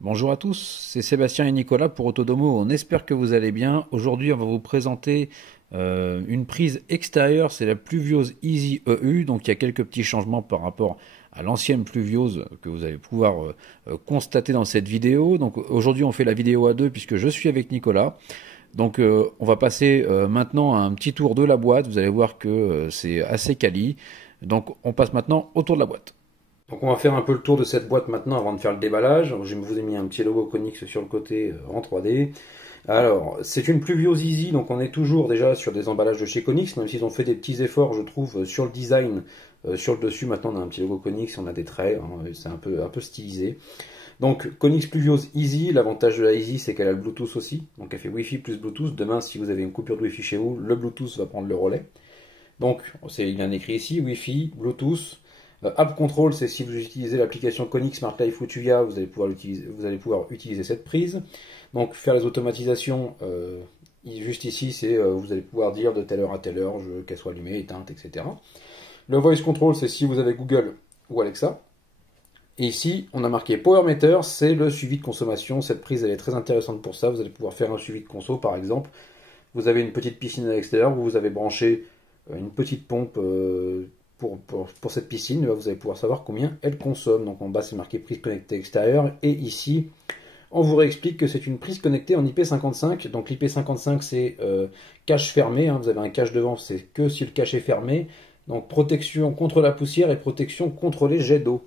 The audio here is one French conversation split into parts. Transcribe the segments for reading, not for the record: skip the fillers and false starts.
Bonjour à tous, c'est Sébastien et Nicolas pour Autodomo. On espère que vous allez bien. Aujourd'hui, on va vous présenter une prise extérieure. C'est la Pluviose Easy EU. Donc, il y a quelques petits changements par rapport à l'ancienne Pluviose que vous allez pouvoir constater dans cette vidéo. Donc, aujourd'hui, on fait la vidéo à deux puisque je suis avec Nicolas. Donc, on va passer maintenant à un petit tour de la boîte. Vous allez voir que c'est assez quali. Donc, on passe maintenant au tour de la boîte. Donc on va faire un peu le tour de cette boîte maintenant avant de faire le déballage. Je vous ai mis un petit logo Konix sur le côté en 3D. Alors, c'est une Pluviose Easy, donc on est toujours déjà sur des emballages de chez Konix, même s'ils ont fait des petits efforts, je trouve, sur le design. Sur le dessus, maintenant on a un petit logo Konix, on a des traits, hein, c'est un peu stylisé. Donc Konix Pluviose Easy, l'avantage de la Easy c'est qu'elle a le Bluetooth aussi, donc elle fait Wi-Fi plus Bluetooth. Demain, si vous avez une coupure de Wi-Fi chez vous, le Bluetooth va prendre le relais. Donc, il y a écrit ici, Wi-Fi, Bluetooth. App Control, c'est si vous utilisez l'application Konix Smart Life ou Tuya, vous allez pouvoir utiliser cette prise. Donc, faire les automatisations, juste ici, c'est vous allez pouvoir dire de telle heure à telle heure, qu'elle soit allumée, éteinte, etc. Le Voice Control, c'est si vous avez Google ou Alexa. Et ici, on a marqué Power Meter, c'est le suivi de consommation. Cette prise, elle est très intéressante pour ça. Vous allez pouvoir faire un suivi de conso, par exemple. Vous avez une petite piscine à l'extérieur, vous avez branché une petite pompe pour cette piscine. Là, vous allez pouvoir savoir combien elle consomme. Donc en bas, c'est marqué prise connectée extérieure. Et ici, on vous réexplique que c'est une prise connectée en IP55. Donc l'IP55, c'est cache fermé. Hein. Vous avez un cache devant, c'est que si le cache est fermé. Donc protection contre la poussière et protection contre les jets d'eau.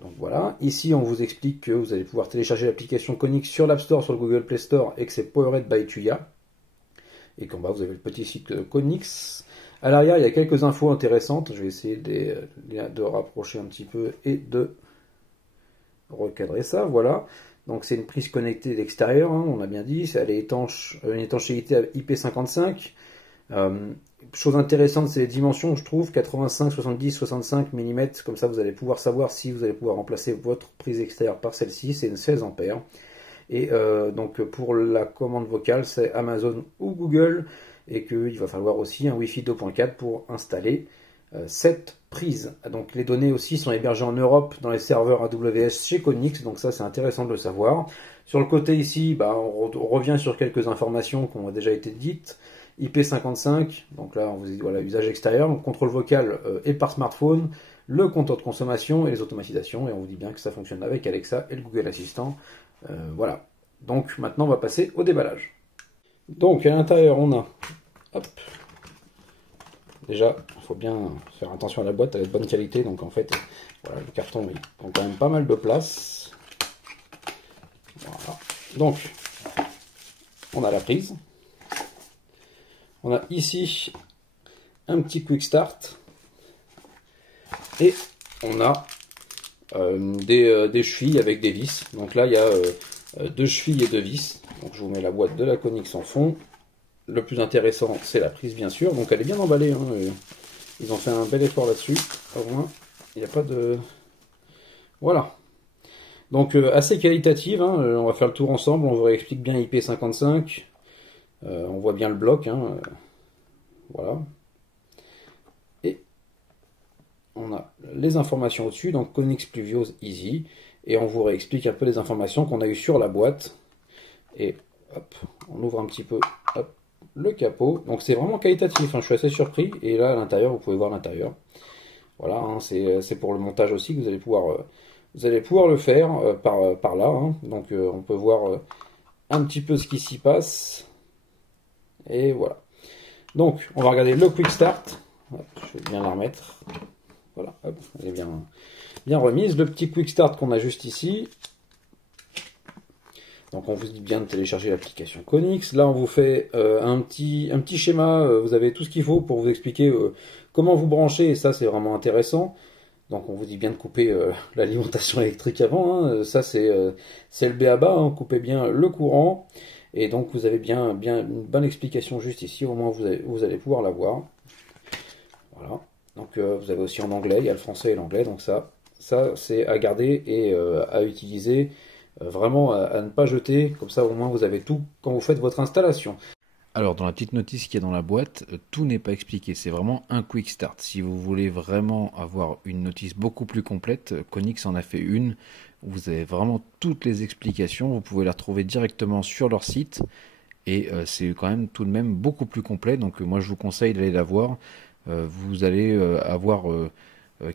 Donc voilà, ici on vous explique que vous allez pouvoir télécharger l'application Konix sur l'App Store, sur le Google Play Store et que c'est Powered by Tuya. Et qu'en bas vous avez le petit site Konix. À l'arrière il y a quelques infos intéressantes, je vais essayer de rapprocher un petit peu et de recadrer ça, voilà. Donc c'est une prise connectée d'extérieur, hein, on a bien dit, elle est étanche, une étanchéité à IP55. Chose intéressante, c'est les dimensions, je trouve, 85, 70, 65 mm, comme ça vous allez pouvoir savoir si vous allez pouvoir remplacer votre prise extérieure par celle-ci, c'est une 16 ampères. Et donc pour la commande vocale, c'est Amazon ou Google, et qu'il va falloir aussi un Wi-Fi 2.4 pour installer cette prise. Donc les données aussi sont hébergées en Europe dans les serveurs AWS chez Konix, donc ça c'est intéressant de le savoir. Sur le côté ici, on revient sur quelques informations qui ont déjà été dites. IP55, donc là on vous dit voilà, usage extérieur, donc contrôle vocal et par smartphone, le compteur de consommation et les automatisations, et on vous dit bien que ça fonctionne avec Alexa et le Google Assistant. Voilà. Donc maintenant on va passer au déballage. Donc à l'intérieur on a, hop, déjà il faut bien faire attention à la boîte, elle est de bonne qualité, donc en fait voilà, le carton il prend quand même pas mal de place. Voilà. Donc on a la prise. On a ici un petit quick start et on a des chevilles avec des vis. Donc là il y a deux chevilles et deux vis. Donc je vous mets la boîte de la Konix en fond. Le plus intéressant c'est la prise bien sûr. Donc elle est bien emballée. Hein. Ils ont fait un bel effort là-dessus. Au moins il n'y a pas de... Voilà. Donc assez qualitative. Hein. On va faire le tour ensemble. On vous réexplique bien IP55. On voit bien le bloc. Hein. Voilà. Et on a les informations au-dessus. Donc Konix Pluviose Easy. Et on vous réexplique un peu les informations qu'on a eues sur la boîte. Et hop, on ouvre un petit peu hop, le capot. Donc c'est vraiment qualitatif, hein, je suis assez surpris. Et là à l'intérieur, vous pouvez voir l'intérieur. Voilà, hein, c'est pour le montage aussi que vous allez pouvoir le faire par là. Hein. Donc on peut voir un petit peu ce qui s'y passe. Et voilà. Donc on va regarder le Quick Start. Hop, je vais bien la remettre. Voilà, hop, elle est bien remise. Le petit Quick Start qu'on a juste ici. Donc on vous dit bien de télécharger l'application Konix. Là on vous fait un petit schéma, vous avez tout ce qu'il faut pour vous expliquer comment vous branchez, et ça c'est vraiment intéressant. Donc on vous dit bien de couper l'alimentation électrique avant, hein. Ça c'est le b.a.-ba, hein. Coupez bien le courant. Et donc vous avez bien une bonne explication juste ici, au moins vous allez pouvoir la voir. Voilà. Donc vous avez aussi en anglais, il y a le français et l'anglais, donc ça c'est à garder et à utiliser. Vraiment à ne pas jeter, comme ça au moins vous avez tout quand vous faites votre installation. Alors dans la petite notice qui est dans la boîte, tout n'est pas expliqué, c'est vraiment un quick start. Si vous voulez vraiment avoir une notice beaucoup plus complète, Konix en a fait une. Vous avez vraiment toutes les explications. Vous pouvez les retrouver directement sur leur site. Et c'est quand même tout de même beaucoup plus complet. Donc moi je vous conseille d'aller la voir. Vous allez avoir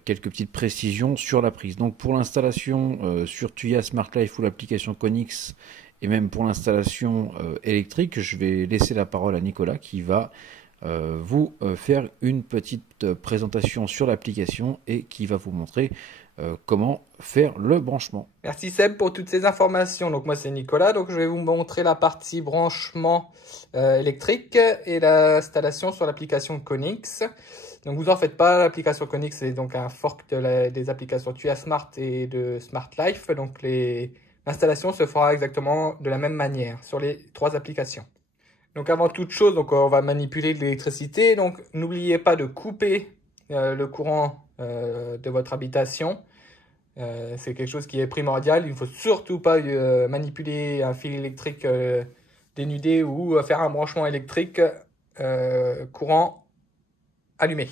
quelques petites précisions sur la prise. Donc pour l'installation sur Tuya Smart Life ou l'application Konix, et même pour l'installation électrique, je vais laisser la parole à Nicolas qui va vous faire une petite présentation sur l'application et qui va vous montrer comment faire le branchement. Merci Seb pour toutes ces informations. Donc moi c'est Nicolas, donc je vais vous montrer la partie branchement électrique et l'installation sur l'application Konix. Donc vous en faites pas, l'application Konix c'est donc un fork des applications Tuya Smart et de Smart Life. Donc l'installation se fera exactement de la même manière sur les 3 applications. Donc avant toute chose, donc on va manipuler de l'électricité. Donc n'oubliez pas de couper le courant de votre habitation. C'est quelque chose qui est primordial. Il ne faut surtout pas manipuler un fil électrique dénudé ou faire un branchement électrique courant allumé.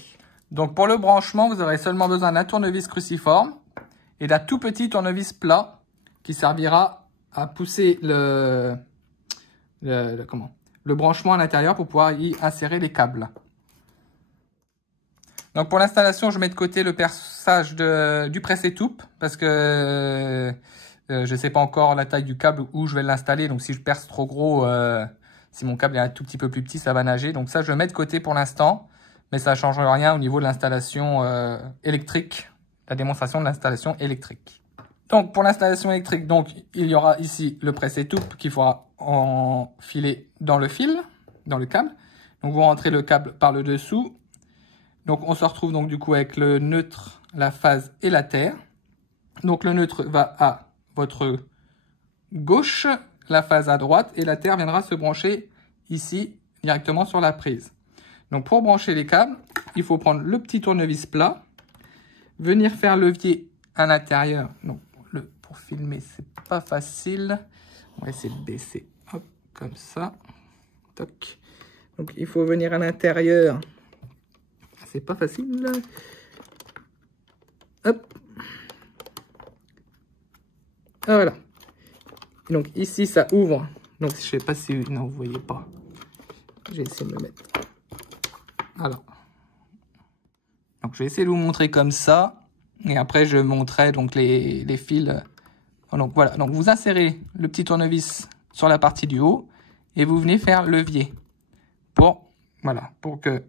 Donc pour le branchement, vous aurez seulement besoin d'un tournevis cruciforme et d'un tout petit tournevis plat qui servira à pousser le branchement à l'intérieur pour pouvoir y insérer les câbles. Donc pour l'installation, je mets de côté le perçage du presse-étoupe parce que je ne sais pas encore la taille du câble où je vais l'installer. Donc si je perce trop gros, si mon câble est un tout petit peu plus petit, ça va nager. Donc ça, je le mets de côté pour l'instant, mais ça ne change rien au niveau de l'installation électrique, la démonstration de l'installation électrique. Donc pour l'installation électrique, donc il y aura ici le presse-étoupe qu'il faudra enfiler dans le fil, dans le câble. Donc vous rentrez le câble par le dessous. Donc on se retrouve donc du coup avec le neutre, la phase et la terre. Donc le neutre va à votre gauche, la phase à droite et la terre viendra se brancher ici directement sur la prise. Donc pour brancher les câbles, il faut prendre le petit tournevis plat, venir faire levier à l'intérieur. Donc pour filmer, c'est pas facile. On va essayer de baisser, hop, comme ça. Toc. Donc il faut venir à l'intérieur. C'est pas facile. Hop. Ah, voilà. Donc ici ça ouvre. Donc je sais pas si non vous voyez pas. J'ai essayé de me mettre. Alors. Donc je vais essayer de vous montrer comme ça. Et après je montrerai donc les fils. Donc voilà. Donc vous insérez le petit tournevis sur la partie du haut et vous venez faire levier pour que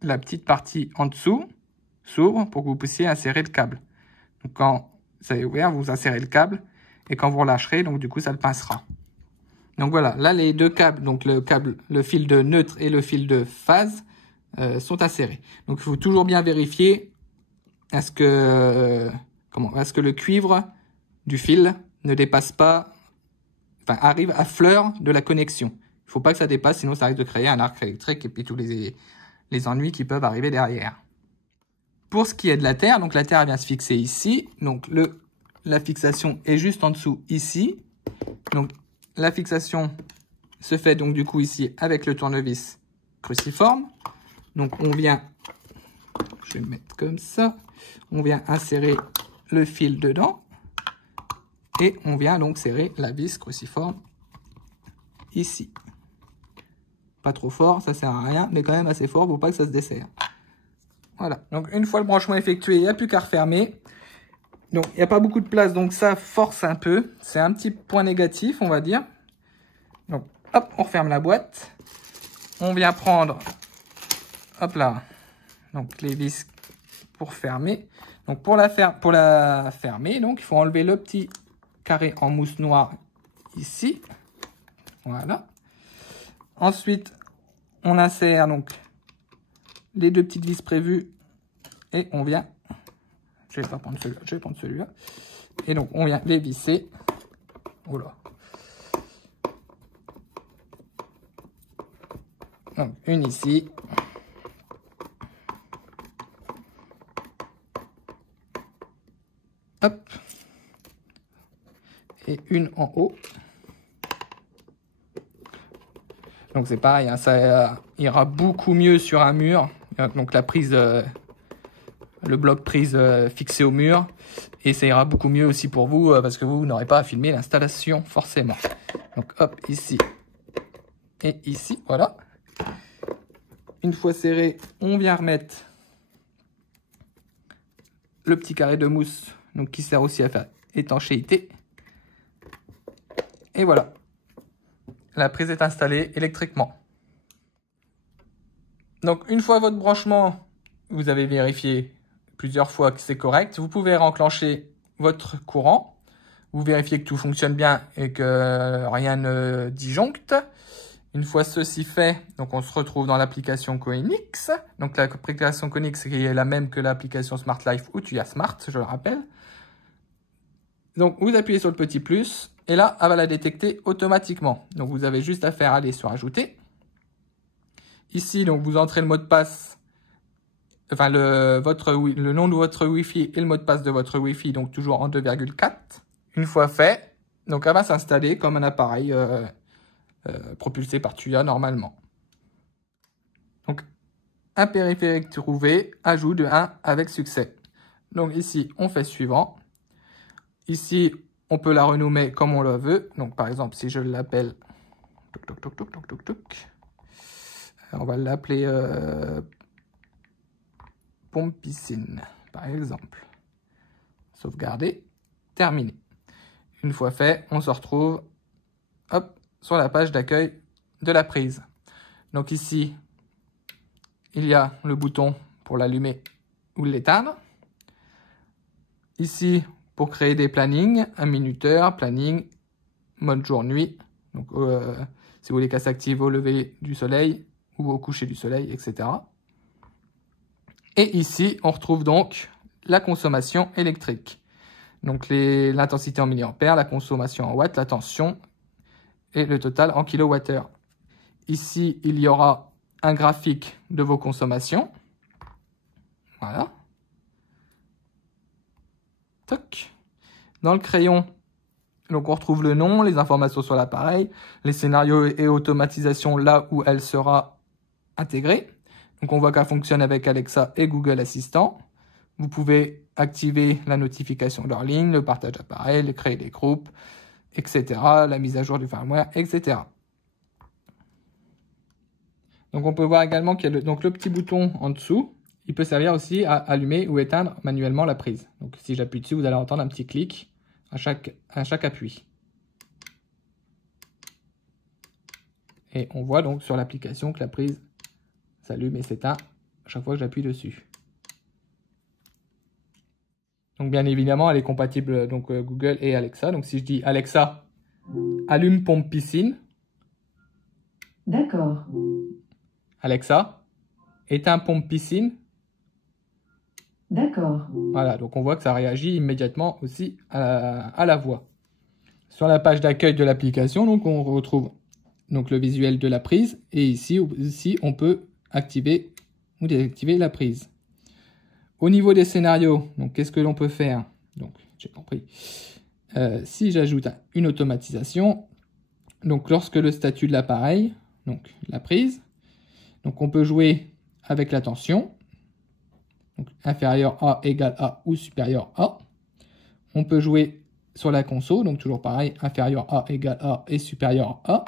la petite partie en dessous s'ouvre pour que vous puissiez insérer le câble. Donc quand ça est ouvert, vous insérez le câble et quand vous relâcherez, donc du coup ça le pincera. Donc voilà, là les deux câbles, donc le fil de neutre et le fil de phase sont insérés. Donc il faut toujours bien vérifier à ce que le cuivre du fil ne dépasse pas, enfin arrive à fleur de la connexion. Il ne faut pas que ça dépasse, sinon ça risque de créer un arc électrique et puis tous les ennuis qui peuvent arriver derrière. Pour ce qui est de la terre, donc la terre elle vient se fixer ici. Donc la fixation est juste en dessous ici. Donc la fixation se fait donc du coup ici avec le tournevis cruciforme. Donc on vient, je vais le mettre comme ça, on vient insérer le fil dedans et on vient donc serrer la vis cruciforme ici. Pas trop fort, ça sert à rien, mais quand même assez fort pour pas que ça se desserre. Voilà, donc une fois le branchement effectué, il n'y a plus qu'à refermer. Donc il n'y a pas beaucoup de place, donc ça force un peu. C'est un petit point négatif, on va dire. Donc hop, on referme la boîte. On vient prendre, hop là, donc les vis pour fermer. Donc pour la fermer, donc il faut enlever le petit carré en mousse noire ici. Voilà. Ensuite, on insère donc les deux petites vis prévues et on vient, je vais pas prendre celui-là, je vais prendre celui-là. Et donc on vient les visser. Oula. Donc une ici. Hop. Et une en haut. Donc c'est pareil, hein, ça ira beaucoup mieux sur un mur. Donc la prise le bloc prise fixé au mur. Et ça ira beaucoup mieux aussi pour vous parce que vous n'aurez pas à filmer l'installation forcément. Donc hop, ici et ici, voilà. Une fois serré, on vient remettre le petit carré de mousse, donc qui sert aussi à faire étanchéité. Et voilà, la prise est installée électriquement. Donc une fois votre branchement, vous avez vérifié plusieurs fois que c'est correct, vous pouvez enclencher votre courant. Vous vérifiez que tout fonctionne bien et que rien ne disjoncte. Une fois ceci fait, donc on se retrouve dans l'application Coenix. Donc l'application Coenix qui est la même que l'application Smart Life ou Tuya Smart, je le rappelle. Donc vous appuyez sur le petit plus et là, elle va la détecter automatiquement. Donc vous avez juste à faire aller sur Ajouter. Ici, donc vous entrez le mot de passe, enfin le nom de votre Wi-Fi et le mot de passe de votre Wi-Fi, donc toujours en 2,4. Une fois fait, donc elle va s'installer comme un appareil propulsé par Tuya normalement. Donc, un périphérique trouvé, ajout de 1 avec succès. Donc ici, on fait suivant. Ici, on peut la renommer comme on le veut. Donc par exemple, si je l'appelle, on va l'appeler pompe piscine, par exemple. Sauvegarder, terminé. Une fois fait, on se retrouve, hop, sur la page d'accueil de la prise. Donc ici, il y a le bouton pour l'allumer ou l'éteindre. Ici, pour créer des plannings, un minuteur, planning, mode jour-nuit. Donc si vous voulez qu'elle s'active au lever du soleil ou au coucher du soleil, etc. Et ici, on retrouve donc la consommation électrique. Donc l'intensité en milliampères, la consommation en watts, la tension et le total en kilowattheure. Ici, il y aura un graphique de vos consommations. Voilà. Toc. Dans le crayon, donc on retrouve le nom, les informations sur l'appareil, les scénarios et automatisations là où elle sera intégrée. Donc on voit qu'elle fonctionne avec Alexa et Google Assistant. Vous pouvez activer la notification de leur ligne, le partage d'appareil, créer des groupes, etc. La mise à jour du firmware, etc. Donc on peut voir également qu'il y a le petit bouton en dessous. Il peut servir aussi à allumer ou éteindre manuellement la prise. Donc si j'appuie dessus, vous allez entendre un petit clic à chaque appui. Et on voit donc sur l'application que la prise s'allume et s'éteint à chaque fois que j'appuie dessus. Donc bien évidemment, elle est compatible donc Google et Alexa. Donc si je dis Alexa, allume pompe piscine. D'accord. Alexa, éteins pompe piscine. D'accord. Voilà, donc on voit que ça réagit immédiatement aussi à la voix. Sur la page d'accueil de l'application, donc on retrouve donc le visuel de la prise et ici on peut activer ou désactiver la prise. Au niveau des scénarios, donc qu'est-ce que l'on peut faire? Donc j'ai compris. Si j'ajoute une automatisation, donc lorsque le statut de l'appareil, donc la prise, donc on peut jouer avec la tension. Donc inférieur à égale à ou supérieur à. On peut jouer sur la console, donc toujours pareil, inférieur à égale à et supérieur à.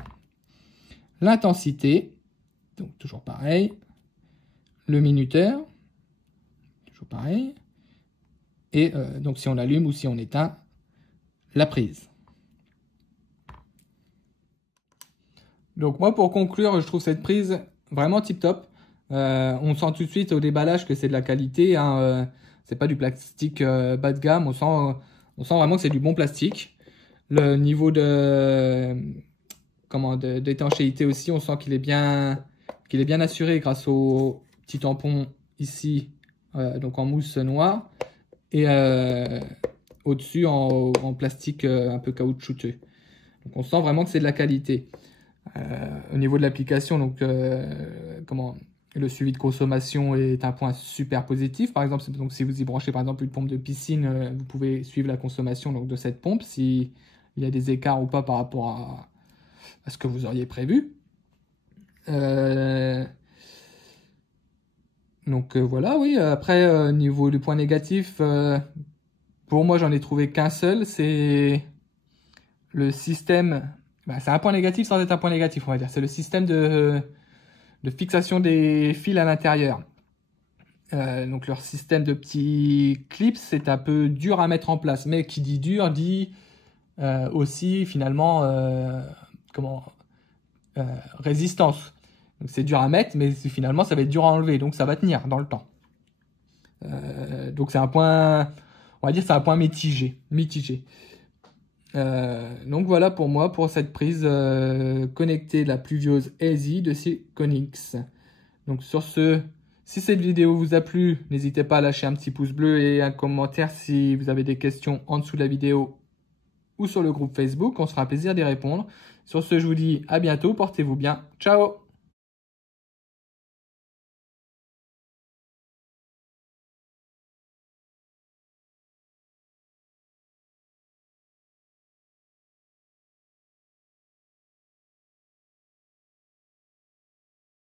L'intensité, donc toujours pareil. Le minuteur, toujours pareil. Et donc si on allume ou si on éteint la prise. Donc moi pour conclure, je trouve cette prise vraiment tip top. On sent tout de suite au déballage que c'est de la qualité, hein, c'est pas du plastique bas de gamme, on sent vraiment que c'est du bon plastique. Le niveau d'étanchéité aussi, on sent qu'il est bien assuré grâce au petit tampon ici, donc en mousse noire, et au-dessus en plastique un peu caoutchouteux. Donc on sent vraiment que c'est de la qualité. Au niveau de l'application, donc le suivi de consommation est un point super positif. Par exemple, donc si vous y branchez par exemple une pompe de piscine, vous pouvez suivre la consommation donc, de cette pompe, s'il y a des écarts ou pas par rapport à ce que vous auriez prévu. Donc Donc voilà, oui. Après, niveau du point négatif, pour moi, j'en ai trouvé qu'un seul. C'est le système. Bah, c'est un point négatif sans être un point négatif, on va dire. C'est le système de fixation des fils à l'intérieur. Donc leur système de petits clips, c'est un peu dur à mettre en place. Mais qui dit dur dit aussi finalement résistance. Donc c'est dur à mettre, mais finalement ça va être dur à enlever, donc ça va tenir dans le temps. Donc c'est un point, on va dire c'est un point mitigé. Donc voilà pour moi, pour cette prise connectée la pluvieuse Easy de Seconix. Donc sur ce, si cette vidéo vous a plu, n'hésitez pas à lâcher un petit pouce bleu et un commentaire si vous avez des questions en dessous de la vidéo ou sur le groupe Facebook, on se fera plaisir d'y répondre. Sur ce, je vous dis à bientôt, portez-vous bien, ciao!